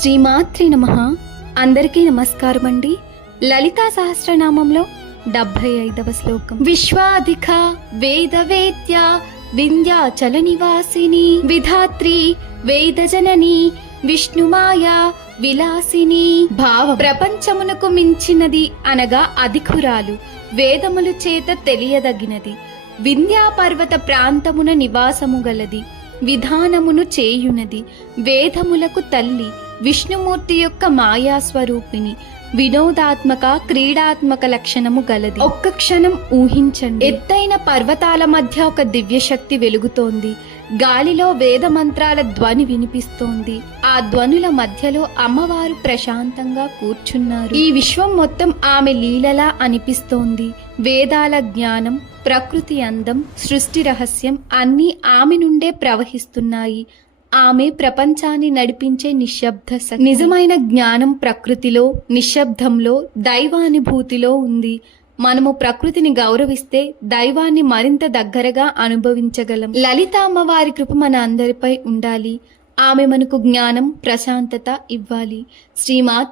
శ్రీమాత్రి నమః. అందరికీ నమస్కారం అండి. లలితా సహస్రనామంలో 75వ శ్లోకం. విశ్వాధిక వేదవేద్య వింధ్యాచల నివాసిని విధాత్రి వేదజనని విష్ణుమాయా విలాసిని. భావ ప్రపంచమునకు మించినది అనగా అధికురాలు, వేదములు చేత తెలియదగినది, వింధ్యా పర్వత ప్రాంతమున నివాసము గలది, విధానమును చేయునది, వేదములకు తల్లి, విష్ణుమూర్తి యొక్క మాయాస్వరూపిణి, వినోదాత్మక క్రీడాత్మక లక్షణము గలది. ఒక్క క్షణం ఊహించండి. ఎత్తైన పర్వతాల మధ్య ఒక దివ్యశక్తి వెలుగుతోంది. గాలిలో వేద మంత్రాల ధ్వని వినిపిస్తోంది. ఆ ధ్వనుల మధ్యలో అమ్మవారు ప్రశాంతంగా కూర్చున్నారు. ఈ విశ్వం మొత్తం ఆమె లీలలా అనిపిస్తోంది. వేదాల జ్ఞానం, ప్రకృతి అందం, సృష్టి రహస్యం అన్నీ ఆమె నుండే ప్రవహిస్తున్నాయి. ఆమె ప్రపంచాన్ని నడిపించే నిశ్శబ్ద శక్తి. నిజమైన జ్ఞానం ప్రకృతిలో, నిశ్శబ్దంలో, దైవానుభూతిలో ఉంది. మనము ప్రకృతిని గౌరవిస్తే దైవాన్ని మరింత దగ్గరగా అనుభవించగలం. లలిత అమ్మవారి కృప మన అందరిపై ఉండాలి. ఆమె మనకు జ్ఞానం, ప్రశాంతత ఇవ్వాలి. శ్రీమాత్